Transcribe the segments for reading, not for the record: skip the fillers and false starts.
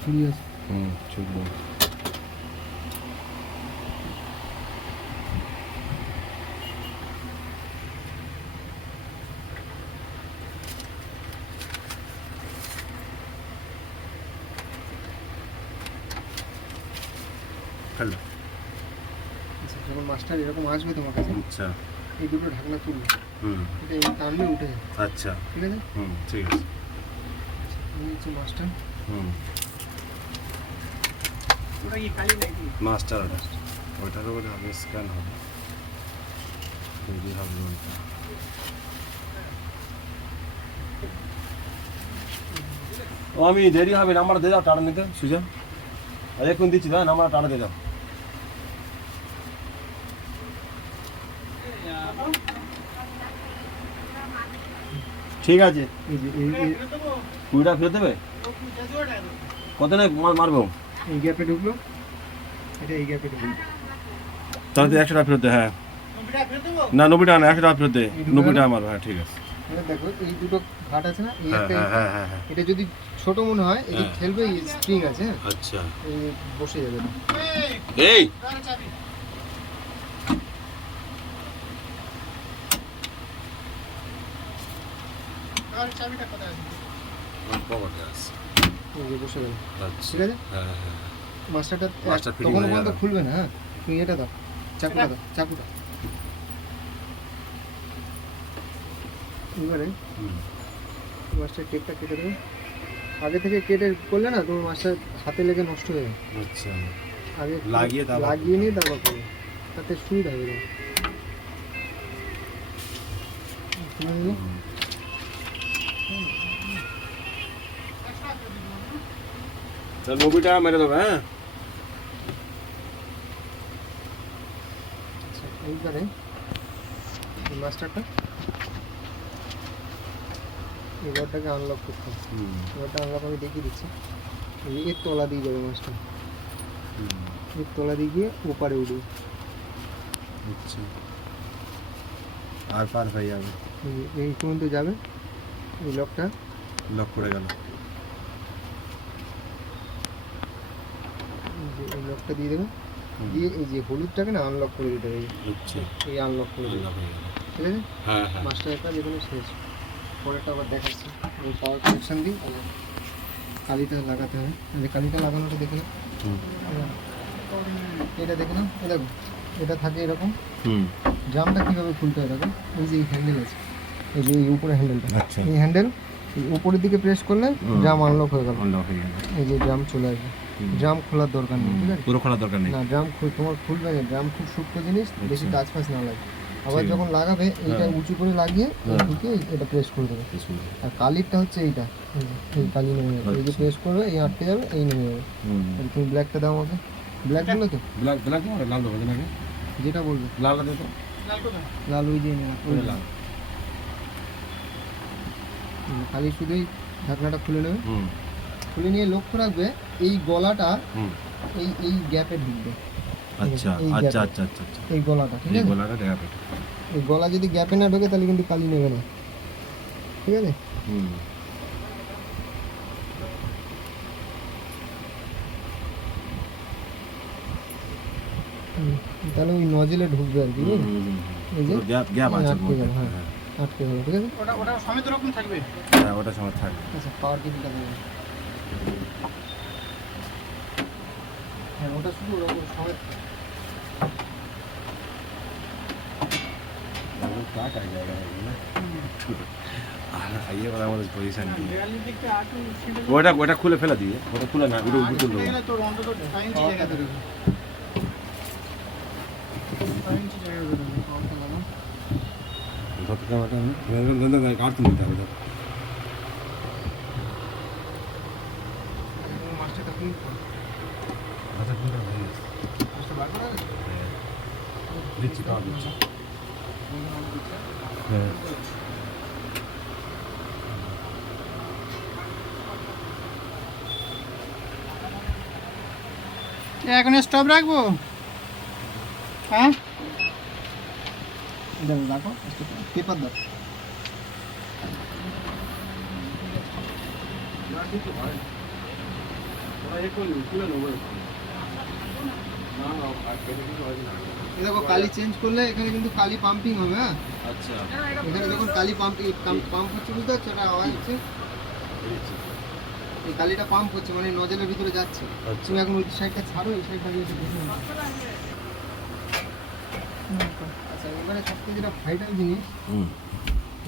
ছুরি আছে। ছুরি। হ্যালো। আচ্ছা, যখন মাছটা এরকম আসবে তোমার কাছে, আচ্ছা, এই দুটো ঢাকনা তুলবে, এটা এই টানলে উঠে যাবে। আচ্ছা, ঠিক আছে, ঠিক আছে। এই হচ্ছে মাছটা। ওটা কি কালি নাকি? মাস্টার ওইটার উপরে হবে, স্ক্যান হবে, তৈরি হবে ওইটা। ও আমি দেরি হবে, নাম্বার দিয়ে দাও টাটা নিতে সুজা। আর এখন দিচ্ছি দাদা, নাম্বার টাটা দিয়ে দাও। ঠিক আছে, এই যে এই কুড়িটা ফেরত দেবে। কত নেই মারবো? এই গ্যাপে ঢুকলো, এটা এই গ্যাপে ঢুকলো। তাহলে তো 100 টাকা ফেরত দে। হ্যাঁ না, 90 টাকা না, 100 টাকা ফেরত দে। 90 টাকা মারবো। হ্যাঁ ঠিক আছে। দেখো এই দুটো ঘাট আছে না, এই হ্যাঁ একটা, হ্যাঁ হ্যাঁ হ্যাঁ। এটা যদি ছোট মনে হয়, এই হ্যাঁ। খেলবে, এই স্প্রিং আছে, হ্যাঁ, আচ্ছা, এই বসে যাবে না। এই চাবিটা কোথায় আছে? পকেটে আছে। এই যে বসে যাবে। আচ্ছা, ঠিক আছে, হ্যাঁ হ্যাঁ। মাস্টারটা মাস্টার ফিটিং তখন হয়ে পর্যন্ত গেল। খুলবে না। হ্যাঁ, তুমি এটা দাও, চাকুটা দাও, চাকুটা। এবারে মাছটার টেপটা কেটে দেবে। আগে থেকে কেটে করলে না, তোমার মাছটা হাতে লেগে নষ্ট হয়ে যাবে। আচ্ছা, আগে লাগিয়ে নিয়ে তারপর করবে, তাতে সুবিধা হবে। চল 90 টাকা মেরে দেবো। হ্যাঁ আচ্ছা, এইবারে এই মাস্টারটা, এবারটাকে আনলক করতে হবে। এবারটা আনলক আমি দেখিয়ে দিচ্ছি। এর তলা দিয়ে যাবে মাছটা, এর তলা দিয়ে গিয়ে ওপারে উঠবে। আচ্ছা, আর পার হয়ে যাবে। এই পর্যন্ত যাবে, এই লকটা লক করে গেল। এই লকটা দিয়ে দেবে, দিয়ে এই যে হলুদটাকে না আনলক করে দিতে হবে। আচ্ছা, এই আনলক করে দেবে। ঠিক আছে, হ্যাঁ হ্যাঁ। মাছটার কাজ এখানে শেষ। পরেরটা আবার দেখাচ্ছি। এই পাওয়ার কানেকশান দিই, কালিটা লাগাতে হবে। এই যে কালিটা লাগানোটা দেখে না, এটা দেখে না, এ দেখো এটা থাকে এরকম। ড্রামটা কীভাবে খুলতে হয় দেখো, এই যে এই হ্যান্ডেল আছে, এই যে এই উপরে হ্যান্ডেলটা, আচ্ছা, এই হ্যান্ডেল এই উপরের দিকে প্রেস করলে ড্রাম আনলক হয়ে গেল। লক হয়ে গেল। এই যে ড্রাম চলে আসবে। ড্রাম খোলার দরকার নেই, ঠিক আছে, পুরো খোলার দরকার নেই। না ড্রাম তোমার খুলবে না। ড্রাম খুব সূক্ষ্ম জিনিস, বেশি টাচ ফাচ না লাগে। আবার ঠিক যখন লাগাবে, এইটা উঁচু করে লাগিয়ে ঢুকে এটা প্রেস করে দেবে। আর কালিরটা হচ্ছে এইটা, এই কালি নেমে যাবে। এই যে প্রেস করবে, এই আটকে যাবে, এই নেমে যাবে। তুমি ব্ল্যাকটা দাও আমাকে। ব্ল্যাক দিলে তো, ব্ল্যাক ব্ল্যাক আর লাল দেবো নাকি? যেটা বলবে। লাল দে তো। লাল ওই যে ওই লাল। খালি শুধুই ঢাকনাটা খুলে নেবে। খুলে নিয়ে লক্ষ্য রাখবে এই গলাটা এই এই গ্যাপে ঢুকবে। আচ্ছা এই আচ্ছা gap-এ। আচ্ছা আচ্ছা আচ্ছা। এই গলাটা, ঠিক এই আছে, গলাটা দেখা পেট। এই গলা যদি গ্যাপে না ঢোকে তাহলে কিন্তু কালি নেবে না। ঠিক আছে, তাহলে ওই নজেলে ঢুকবে আর কি। এই যে গ্যাপ গ্যাপ আছে আটকে গেল, হ্যাঁ আটকে গেল। ঠিক আছে, ওটা সমেত রকম থাকবে। হ্যাঁ ওটা সময় থাকবে। আচ্ছা পাওয়ার কেবিলটা দেবে। হ্যাঁ ওটা শুধু ওরকম সমেত। কাট আ জায়গা না। আর আইয়ে বলা আমাদের পজিশন নেই। ওটা ওটা খুলে ফেলা দিয়ে, ওটা খুলে না, ওটা উপরে তুলবো। তোর অন্তত 5 ইঞ্চি জায়গা ধরে। 5 ইঞ্চি জায়গা ধরে পাওয়ারটা লাগাও। ধরতে কাটা আমি গন্ধ কাটতে নিতে হবে। মাস্টারটা ক্লিন কর। আচ্ছা পুরো হয়ে গেছে। মাস্টার বার করা আছে? দিচ্ছি পাওয়া দিচ্ছি। হ্যাঁ এখন স্টপ রাখবো? হ্যাঁ দেখো দেখো পেপার দাও। এই দেখো কালি চেঞ্জ করলে এখানে কিন্তু কালি পাম্পিং হবে, হ্যাঁ আচ্ছা এখানে যখন কালি পাম্প হচ্ছে বুঝতে পারছো, এটা আওয়াজ হচ্ছে, এই কালিটা পাম্প হচ্ছে মানে নজলের ভিতরে যাচ্ছে। আচ্ছা তুমি এখন ওই সাইডটা ছাড়ো, এই সাইডটা দিয়ে দেখে নাও। আচ্ছা এবারে সবথেকে যেটা ভাইটাল জিনিস, হুম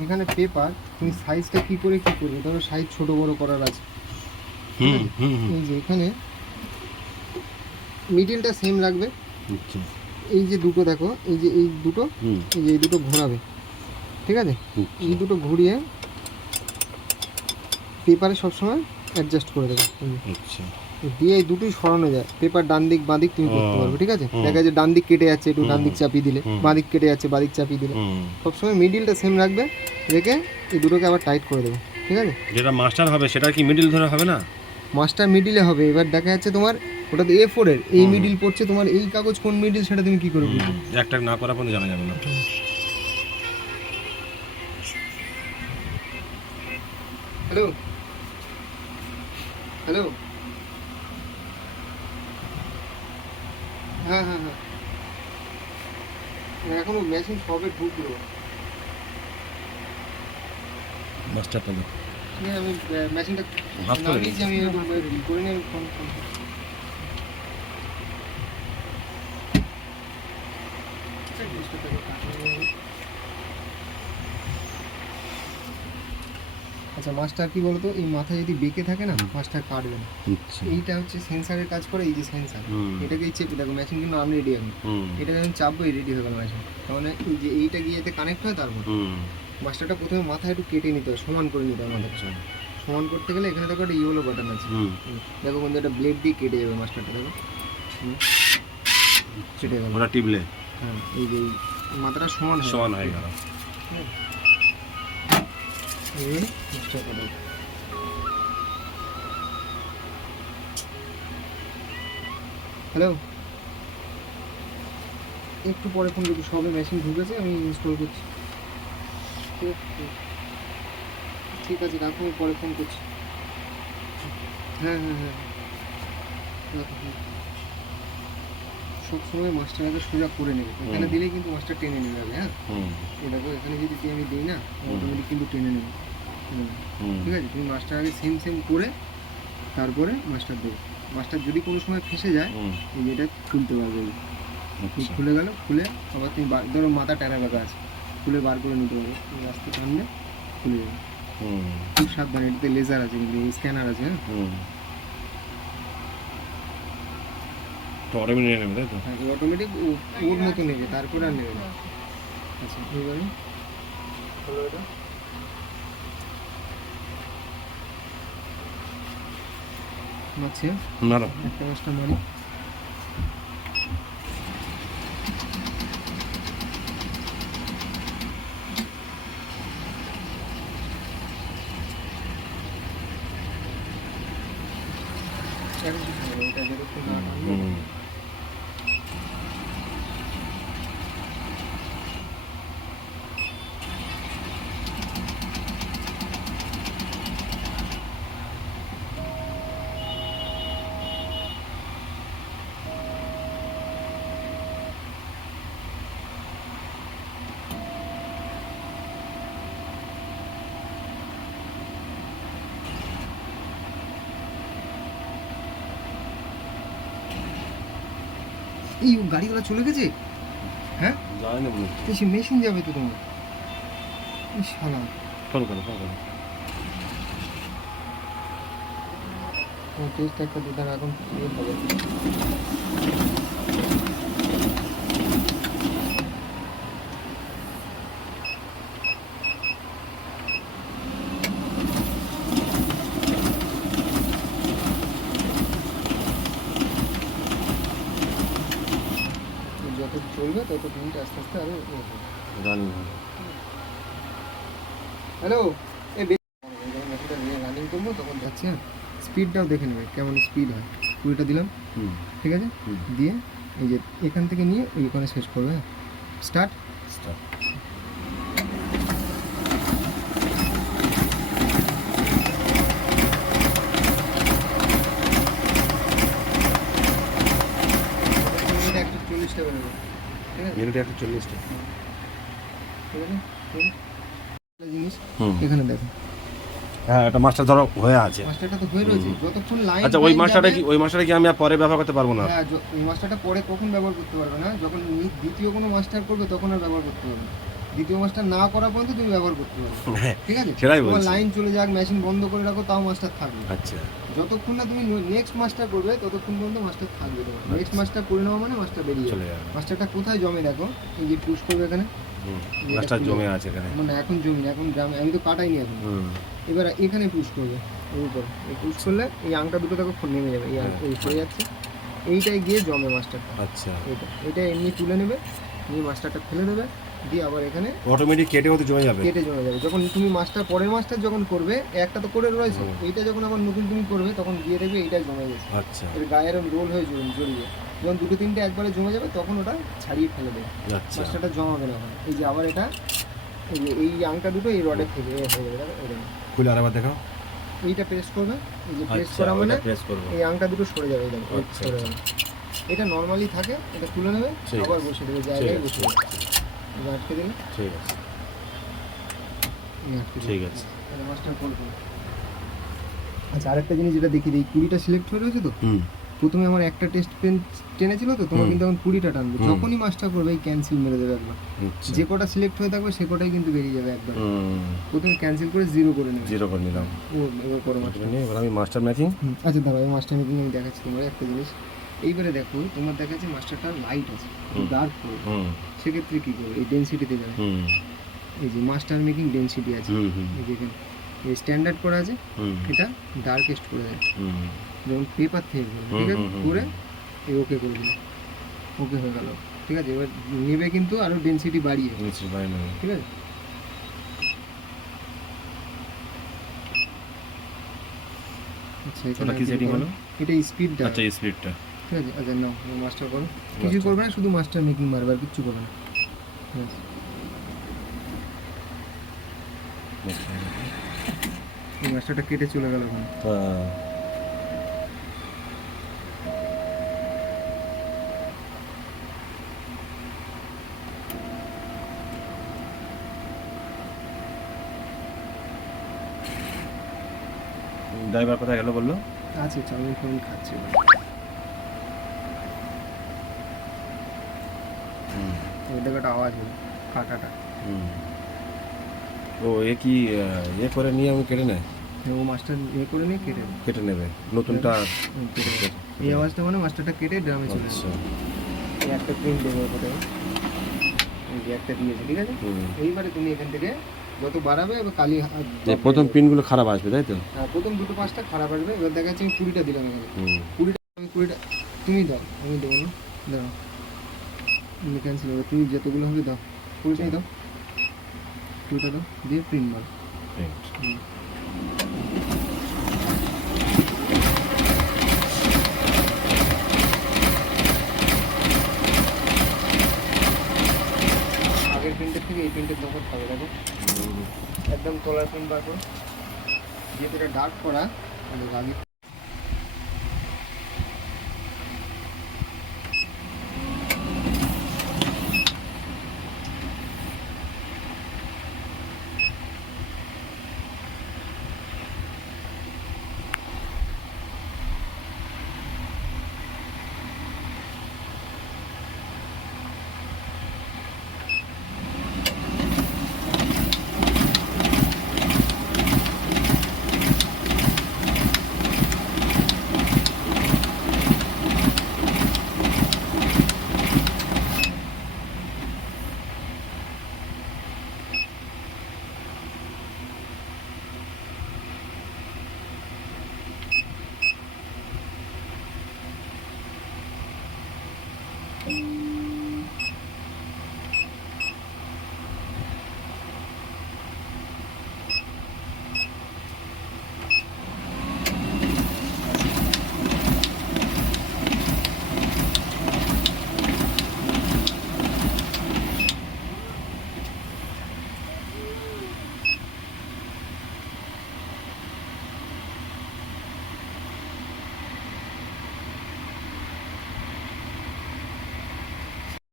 এখানে পেপার তুমি সাইজটা কি করবে, ধরো সাইজ ছোট বড় করার আছে। হুম হুম হুম এই যে এখানে মিডিলটা সেম রাখবে, আচ্ছা এই যে দুটো দেখো, এই যে এই দুটো, হুম এই যে এই দুটো ঘোরাবে, ঠিক আছে, এই দুটো ঘুরিয়ে পেপারে সবসময় অ্যাডজাস্ট করে দেবে। আচ্ছা দিয়ে এই দুটোই সরানো যায়, পেপার ডান দিক বাঁ দিক তুমি করতে পারবে, ঠিক আছে। দেখা যায় ডান দিক কেটে যাচ্ছে, একটু ডান দিক চাপিয়ে দিলে, বাঁ দিক কেটে যাচ্ছে, বাঁ দিক চাপিয়ে দিলে। হুম সবসময় মিডিলটা সেম রাখবে, রেখে এই দুটোকে আবার টাইট করে দেবে, ঠিক আছে। যেটা মাস্টার হবে সেটা কি মিডিল ধরে হবে না? মাস্টার মিডিলে হবে, এবার দেখা যাচ্ছে তোমার ওটা তো A4 এর, এই মিডিল পড়ছে, তোমার এই কাগজ কোন মিডিল সেটা তুমি কি করে বুঝবে? একটা না করা পর্যন্ত জানা যাবে না। হ্যালো হ্যালো, হ্যাঁ হ্যাঁ হ্যাঁ, এখনো মেশিন সবে ঢুকলো। মাস্টারটা আমি মেশিনটা ভাগ করে নামিয়েছি, আমি একটু করে নিয়ে ফোন আচ্ছা মাস্টার কি বলতো, এই মাথা যদি বেঁকে থাকে না, মাস্টার কাটবে না। আচ্ছা এইটা হচ্ছে সেন্সারের কাজ করে, এই যে সেন্সার, এটাকে চেপে দেখো, মেশিন কিন্তু আনরেডি এখন, হুম এটা যখন চাপবো রেডি হয়ে গেল মেশিন। তার মানে এই যে এইটা গিয়ে এতে কানেক্ট হয়, তারপর হুম মাস্টারটা প্রথমে মাথা একটু কেটে নিতে হয়, সমান করে নিতে হয় মাথাটা। সমান করতে গেলে এখানে দেখো একটা ইয়েলো বাটন আছে, দেখো বন্ধু একটা ব্লেড দিয়ে কেটে যাবে মাস্টারটা, দেখো কেটে গেল। ওটা টিপলে হ্যাঁ এই যে এই মাথাটা সমান সমান হয়ে গেল। হ্যালো, একটু পরে ফোন করছি, সবে মেশিন ঢুকেছে, আমি ইনস্টল করছি। ঠিক আছে রাখো, আমি পরে ফোন করছি। হ্যাঁ হ্যাঁ হ্যাঁ রাখো। সবসময় মাস্টার আগে সোজা করে নেবে, এখানে দিলেই কিন্তু মাস্টার টেনে নেবে আগে, হ্যাঁ এই দেখো এখানে যদি আমি দিই না, অটোমেটিক কিন্তু টেনে নেবে, ঠিক আছে। তুমি মাস্টার আগে সেম সেম করে তারপরে মাস্টার দেবে। মাস্টার যদি কোনো সময় ফেসে যায়, এই যেটা খুলতে পারবে, এই খুলে গেল, খুলে আবার তুমি ধরো মাথা টানা বাঁকা আছে, খুলে বার করে নিতে পারবে, তুমি আস্তে টানলে খুলে যাবে। খুব সাবধানে, এটাতে লেজার আছে কিন্তু স্ক্যানার আছে, হ্যাঁ অটোমেটিক নিয়ে নেবে, তাই তো? হ্যাঁ অটোমেটিক ওর মতো নেবে, তারপরে আর নেবে না। আচ্ছা এবারে হলো এটা, মারছি, না না একটা মাছটা মারি। এখন কিছু হবে না, এটা যেরকম না টানলে এই গাড়িওয়ালা চলে গেছে, হ্যাঁ জানি না বলে সে মেশিন যাবে তো তোমার, এই শালা ফোন করো ফোন করো। তোমার টেস্ট একটা দুধার এখন ইয়ে হবে। যত চলবে তত দিনটা আস্তে আস্তে আরো জানি না হ্যালো, এই মেশিনটা নিয়ে রানিং করবো তখন যাচ্ছি, হ্যাঁ স্পিডটাও দেখে নেবে কেমন স্পিড হয়। 20টা দিলাম, ঠিক আছে, দিয়ে এই যে এখান থেকে নিয়ে ওইখানে শেষ করবে, হ্যাঁ স্টার্ট স্টার্ট। মিনিটে 140টা। ঠিক আছে একটা জিনিস হুম। এখানে দেখো হ্যাঁ, একটা মাস্টার ধরো হয়ে আছে। মাস্টারটা তো হয়ে রয়েছে, যতক্ষণ লাইন আচ্ছা, ওই মাস্টারটা কি আমি আর পরে ব্যবহার করতে পারবো না? হ্যাঁ, এই মাস্টারটা পরে কখন ব্যবহার করতে পারবে না, যখন দ্বিতীয় কোনো মাস্টার করবে তখন আর ব্যবহার করতে পারবে না। দ্বিতীয় মাস্টার না করা পর্যন্ত তুমি ব্যবহার করতে পারবে, হ্যাঁ, ঠিক আছে? সেটাই তোমার বলছি। লাইন চলে যাক, মেশিন বন্ধ করে রাখো, তাও মাস্টার থাকবে। আচ্ছা, যতক্ষণ না তুমি নেক্সট মাস্টার করবে ততক্ষণ পর্যন্ত মাস্টার থাকবে তোমার। আচ্ছা। নেক্সট মাস্টার করে নেওয়া মানে মাস্টার বেরিয়ে চলে যাবে। যাবে। মাস্টারটা কোথায় জমে দেখো, এই যে পুশ করবে এখানে, মাস্টার জমে আছে এখানে। মানে এখন জমি না, এখন গ্রামে, আমি তো কাটাইনি এখন। এবার এখানে পুশ করবে এর উপর, এই পুশ করলে এই আংটা দুটো দেখো নেমে যাবে, এই পড়ে যাচ্ছে, এইটাই গিয়ে জমে মাস্টারটা। আচ্ছা, এটা এমনি তুলে নেবে, নিয়ে মাস্টারটা ফেলে দেবে, দিয়ে আবার এখানে অটোমেটিক কেটে হতে জমে যাবে। কেটে জমে যাবে। যখন তুমি পরের মাস্টার যখন করবে, একটা তো করে রয়েছে, এইটা যখন আবার নতুন তুমি করবে তখন দিয়ে দেখবে এইটাই জমে গেছে, আচ্ছা, এর গায়ের রোল হয়ে জড়িয়ে। যখন দুটো তিনটে একবারে জমে যাবে তখন ওটা ছাড়িয়ে ফেলে দেবে, আচ্ছা, মাস্টারটা জমাবে না ওখানে। এই যে আবার এটা, এই আংটা দুটো এই রডের থেকে হয়ে যাবে, দেখো এরকম। খুলে আরেকবার দেখাও। এইটা প্রেস করবে, এই যে প্রেস আচ্ছা, করা মানে প্রেস করব। এই আংটা দুটো সরে যাবে, এই দেখো, আচ্ছা, সরে যাবে। এটা নর্মালি থাকে, এটা তুলে নেবে, ঠিক আবার আছে। বসে দেবে জায়গায়, ঠিক বসে দেবে, এবার আটকে দিলে ঠিক আছে, আটকে দিলে। ঠিক আছে। তাহলে মাস্টার করবে। আচ্ছা, আরেকটা জিনিস যেটা দেখি, এই 20টা সিলেক্ট হয়ে রয়েছে তো, প্রথমে আমার একটা টেস্ট পেন টেনেছিল তো, তোমার কিন্তু এখন 20টা টানবে। যখনই মাস্টার করবে এই ক্যান্সেল মেরে দেবে একবার, আচ্ছা, যে কটা সিলেক্ট হয়ে থাকবে সে কটাই কিন্তু বেরিয়ে যাবে একবার। প্রথমে ক্যান্সেল করে 0 করে নেবে, 0 করে নিলাম। এবার করো মাস্টার। এবার আমি মাস্টার ম্যাচিং। আচ্ছা দাঁড়াও, মাস্টার মেকিং আমি দেখাচ্ছি তোমার একটা জিনিস। এইবারে দেখো, তোমার দেখাচ্ছে মাস্টারটা লাইট আছে, ডার্ক করে, সেক্ষেত্রে কী করবে, এই ডেনসিটিতে যাবে, এই যে মাস্টার মেকিং ডেনসিটি আছে, এই যে এখানে এই স্ট্যান্ডার্ড করা আছে, এটা ডার্কেস্ট করে দেয়, যেমন পেপার থেকে করবে, ঠিক আছে? করে এই ওকে করে দিল, ওকে হয়ে গেল, ঠিক আছে? এবার নেবে কিন্তু আরও ডেনসিটি বাড়িয়ে, ঠিক আছে? আচ্ছা, ওটা কি সেটিং হলো? এটা স্পিডটা, আচ্ছা, স্পিডটা। ঠিক আছে? আচ্ছা নাও, মাস্টার করো, কিছু করবে না, শুধু মাস্টার মেকিং মারবে, আর কিচ্ছু করবে না। এই মাস্টারটা কেটে চলে গেল ওখানে। ড্রাইভার কোথায় গেল বললো? আছে, চাউমিন ফাউমিন খাচ্ছে ওরা। ওই দেখো একটা আওয়াজ হলো, কাটাটা। ও এ কি করে নিয়ে আমি কেটে নেয়? ও মাস্টার করে নিয়ে কেটে নেবে নতুনটা। কেটে দেবে। এই আওয়াজটা মানে মাস্টারটা কেটে ড্রামে চলে আচ্ছা, যাবে। এই একটা প্রিন্ট দেবে কোথায়, এই যে একটা দিয়েছে, ঠিক আছে? এইবারে তুমি এখান থেকে যত বাড়াবে, এবার কালি প্রথম পিনগুলো খারাপ আসবে, তাই তো? হ্যাঁ, প্রথম দুটো 5টা খারাপ আসবে। এবার দেখা যাচ্ছে আমি 20টা দিলাম এখানে, 20টা তুমি দাও, আমি দেবো না, দাও, ক্যান্সেল হবে। তুমি যতগুলো হবে দাও, 20টাই দাও, 2টা দাও, দিয়ে প্রিন্ট মার। আগের প্রিন্টের থেকে এই প্রিন্টের তফাৎ হবে, দেখো একদম তলার প্রিন্ট বার করো, যেহেতু এটা ডার্ক করা, আগে